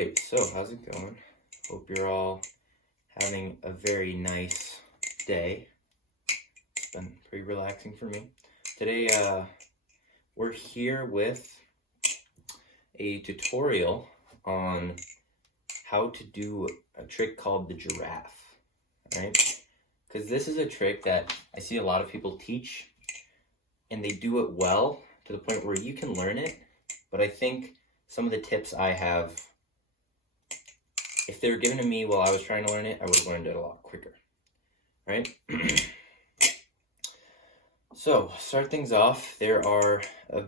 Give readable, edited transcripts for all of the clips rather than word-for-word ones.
Alright, so how's it going? Hope you're all having a very nice day. It's been pretty relaxing for me. Today, we're here with a tutorial on how to do a trick called the giraffe, right? Because this is a trick that I see a lot of people teach, and they do it well to the point where you can learn it, but I think some of the tips I have, if they were given to me while I was trying to learn it, I would have learned it a lot quicker, right? So, start things off. There are a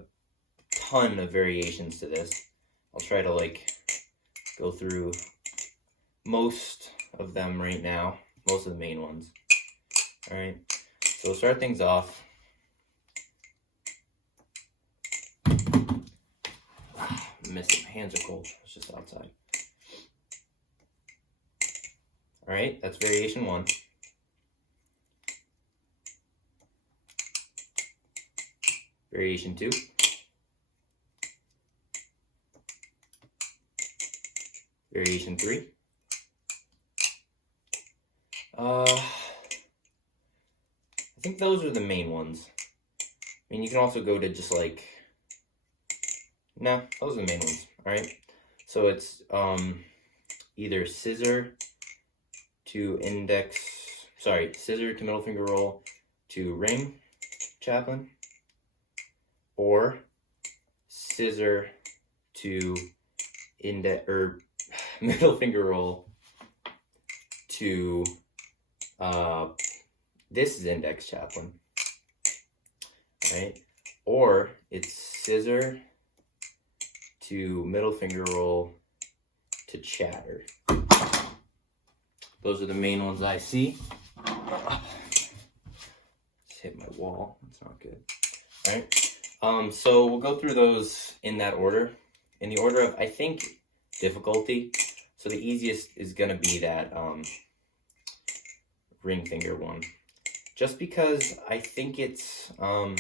ton of variations to this. I'll try to go through most of them right now, most of the main ones. All right, so we'll start things off. I missed it. My hands are cold. It's just outside. All right, that's variation 1. Variation 2. Variation 3. I think those are the main ones. I mean, you can also go to just no, those are the main ones, all right? So it's either scissor to middle finger roll to ring chaplain, or scissor to middle finger roll to this is index chaplain, right? Or it's scissor to middle finger roll to chatter. Those are the main ones I see. Just hit my wall. That's not good. All right. So we'll go through those in that order. In the order of, I think, difficulty. So the easiest is going to be that ring finger one. Just because I think it's the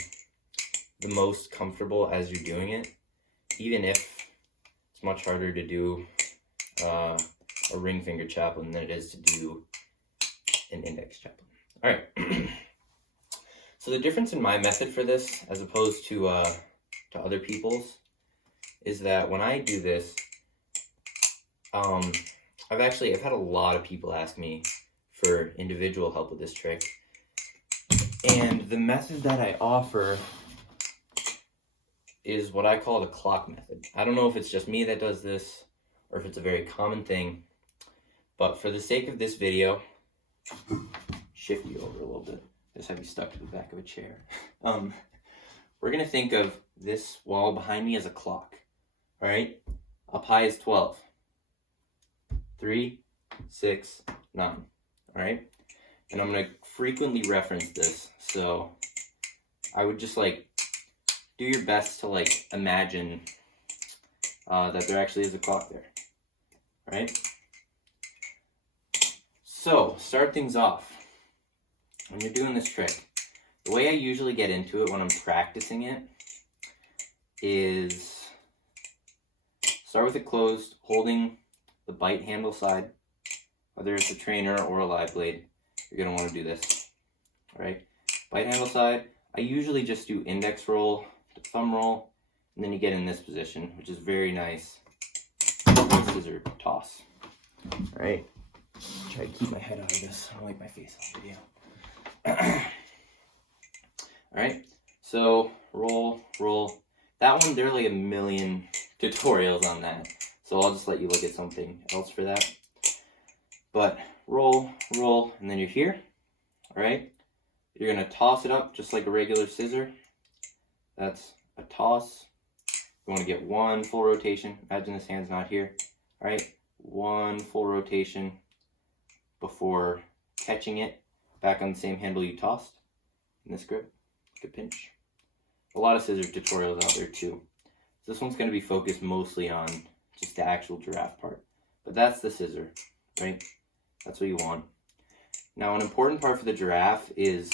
most comfortable as you're doing it. Even if it's much harder to do a ring finger chaplain than it is to do an index chaplain. All right. So the difference in my method for this, as opposed to other people's, is that when I do this, I've had a lot of people ask me for individual help with this trick, and the method that I offer is what I call the clock method. I don't know if it's just me that does this or if it's a very common thing, but for the sake of this video, shift you over a little bit. Just have you stuck to the back of a chair. We're gonna think of this wall behind me as a clock. All right, up high is 12. 3, 6, 9. All right, and I'm gonna frequently reference this. So I would just do your best to imagine that there actually is a clock there. All right. So start things off. When you're doing this trick, the way I usually get into it when I'm practicing it is start with it closed, holding the bite handle side, whether it's a trainer or a live blade. You're going to want to do this. All right, bite handle side. I usually just do index roll to thumb roll, and then you get in this position, which is very nice. Scissor toss. All right, try to keep my head out of this. I don't like my face on video. All right, so roll. That one, there are a million tutorials on that, so I'll just let you look at something else for that. But roll, and then you're here. All right, you're gonna toss it up just like a regular scissor. That's a toss. You want to get one full rotation. Imagine this hand's not here. All right, one full rotation before catching it back on the same handle you tossed in this grip. Good pinch. A lot of scissor tutorials out there too. So this one's going to be focused mostly on just the actual giraffe part. But that's the scissor, right? That's what you want. Now, an important part for the giraffe is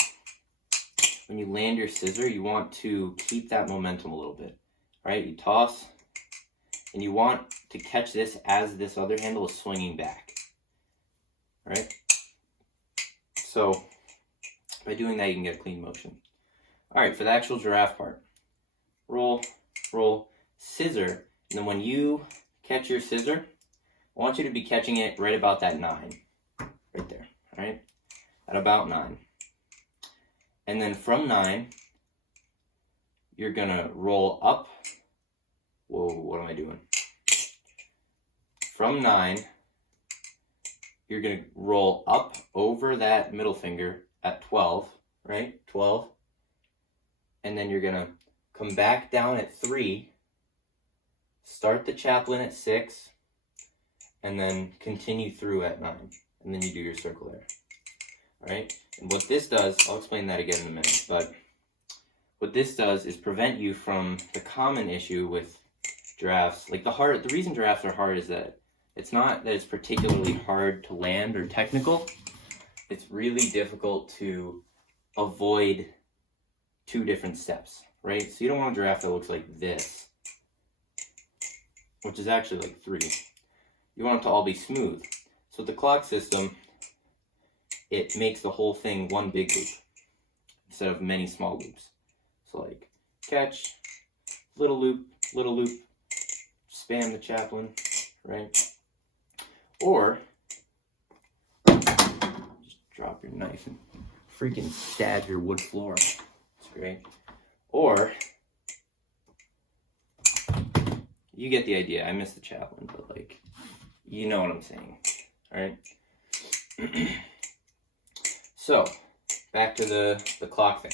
when you land your scissor, you want to keep that momentum a little bit. Right? You toss, and you want to catch this as this other handle is swinging back. All right? So by doing that, you can get a clean motion. All right, for the actual giraffe part, roll, roll, scissor, and then when you catch your scissor, I want you to be catching it right about that 9, right there, all right? At about 9. And then from 9, you're gonna roll up. Whoa, what am I doing? From 9, you're gonna roll up over that middle finger at 12, right? 12. And then you're gonna come back down at 3, start the chaplain at 6, and then continue through at 9. And then you do your circle there. All right? And what this does, I'll explain that again in a minute, but what this does is prevent you from the common issue with giraffes. Like the reason giraffes are hard is that it's not that it's particularly hard to land or technical. It's really difficult to avoid 2 different steps, right? So you don't want a giraffe that looks like this, which is actually like 3. You want it to all be smooth. So with the clock system, it makes the whole thing one big loop instead of many small loops. So like catch, little loop, spam the chaplain, right? Or just drop your knife and freaking stab your wood floor. It's great. Or you get the idea. I missed the chaplain, but like, you know what I'm saying, all right? So back to the clock thing.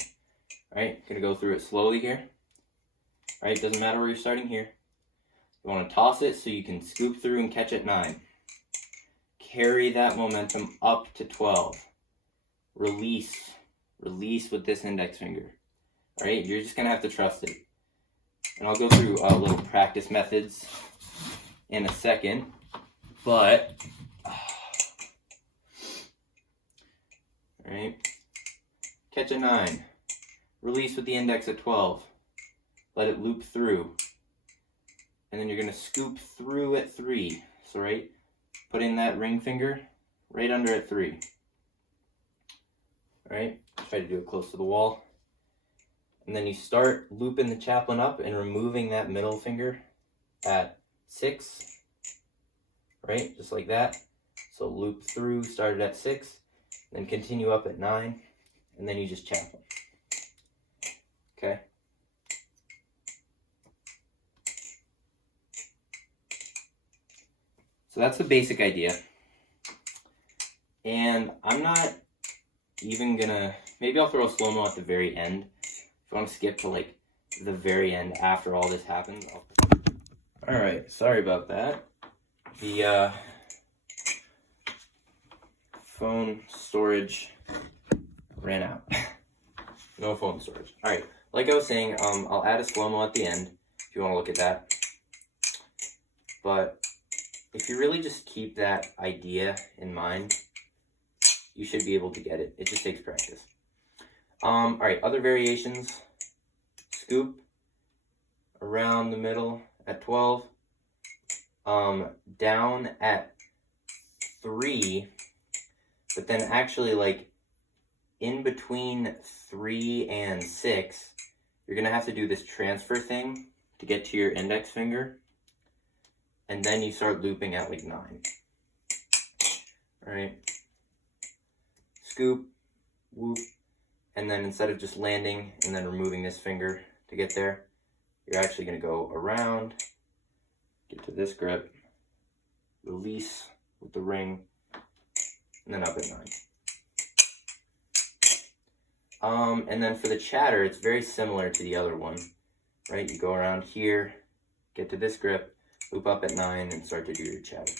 All right, gonna go through it slowly here. All right, doesn't matter where you're starting here. You want to toss it so you can scoop through and catch at 9. Carry that momentum up to 12. Release with this index finger. All right, you're just gonna have to trust it. And I'll go through little practice methods in a second, but all right, catch a 9. Release with the index at 12. Let it loop through. And then you're going to scoop through at 3. So, right, put in that ring finger right under at 3. All right, try to do it close to the wall. And then you start looping the chaplain up and removing that middle finger at 6. Right, just like that. So loop through, started at 6, then continue up at 9, and then you just chaplain. Okay. So that's the basic idea. And I'm not even gonna, maybe I'll throw a slow-mo at the very end. If you want to skip to like the very end after all this happens. All right, sorry about that. The phone storage ran out. No phone storage. All right, like I was saying, I'll add a slow-mo at the end if you want to look at that. But if you really just keep that idea in mind, you should be able to get it. It just takes practice. All right, other variations. Scoop around the middle at 12. Down at 3, but then actually like in between 3 and 6, you're gonna have to do this transfer thing to get to your index finger, and then you start looping at like 9. All right, scoop, whoop, and then instead of just landing and then removing this finger to get there, you're actually gonna go around, get to this grip, release with the ring, and then up at 9. And then for the chatter, it's very similar to the other one, right? You go around here, get to this grip, loop up at 9, and start to do your chatter,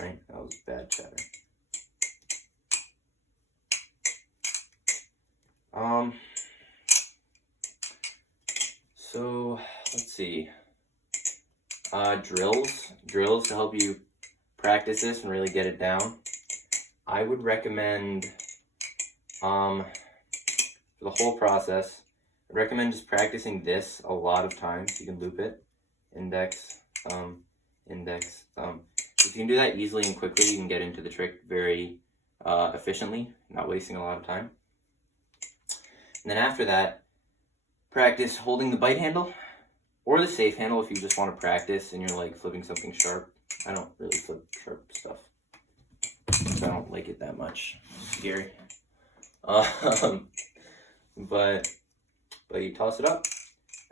right? That was bad chatter. So let's see. Drills to help you practice this and really get it down. I would recommend, for the whole process, I'd recommend just practicing this a lot of times. You can loop it, index, thumb, index, thumb. If you can do that easily and quickly, you can get into the trick very efficiently, not wasting a lot of time. And then after that, practice holding the bite handle or the safe handle if you just want to practice and you're like flipping something sharp. I don't really flip sharp stuff, so I don't like it that much. It's scary. But you toss it up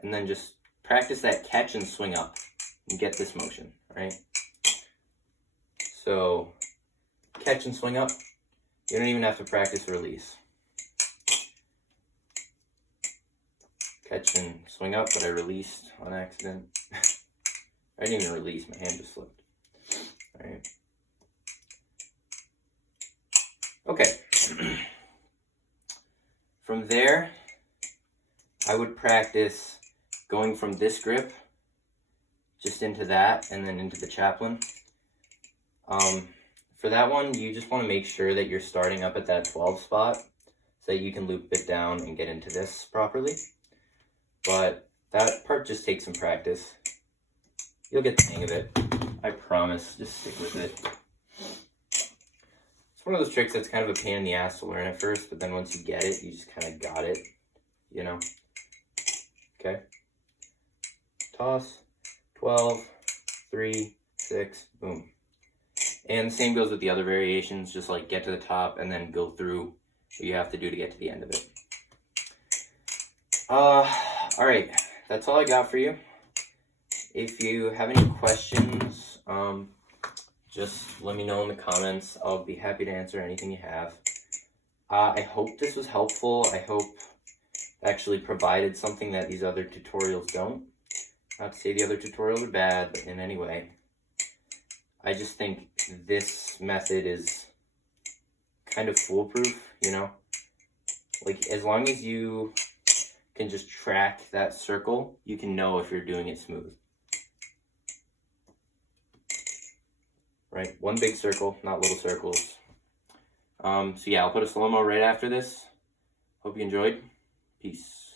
and then just practice that catch and swing up and get this motion, right? So catch and swing up. You don't even have to practice release. Catch and swing up, but I released on accident. I didn't even release, my hand just slipped. All right. Okay. From there, I would practice going from this grip just into that and then into the chaplain. For that one, you just want to make sure that you're starting up at that 12 spot so that you can loop it down and get into this properly. But that part just takes some practice. You'll get the hang of it. I promise. Just stick with it. It's one of those tricks that's kind of a pain in the ass to learn at first, but then once you get it, you just kind of got it, you know? Okay. Toss. 12, 3, 6, boom. And the same goes with the other variations. Just like get to the top and then go through what you have to do to get to the end of it. All right, that's all I got for you. If you have any questions, just let me know in the comments. I'll be happy to answer anything you have. I hope this was helpful. I hope it actually provided something that these other tutorials don't. Not to say the other tutorials are bad, but in any way. I just think this method is kind of foolproof, you know? Like, as long as you can just track that circle, you can know if you're doing it smooth. Right? One big circle, not little circles. So yeah, I'll put a slow-mo right after this. Hope you enjoyed. Peace.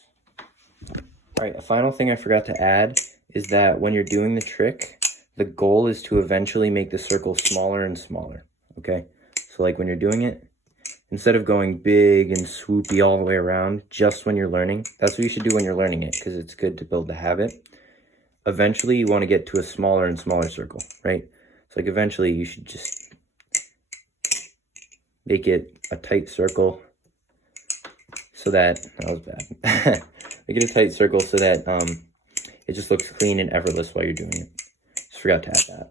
Alright, a final thing I forgot to add is that when you're doing the trick, the goal is to eventually make the circle smaller and smaller, okay? So like when you're doing it, instead of going big and swoopy all the way around, just when you're learning, that's what you should do when you're learning it, because it's good to build the habit. Eventually, you want to get to a smaller and smaller circle, right? So like eventually, you should just make it a tight circle so that, that was bad. Make it a tight circle so that it just looks clean and effortless while you're doing it. Just forgot to add that.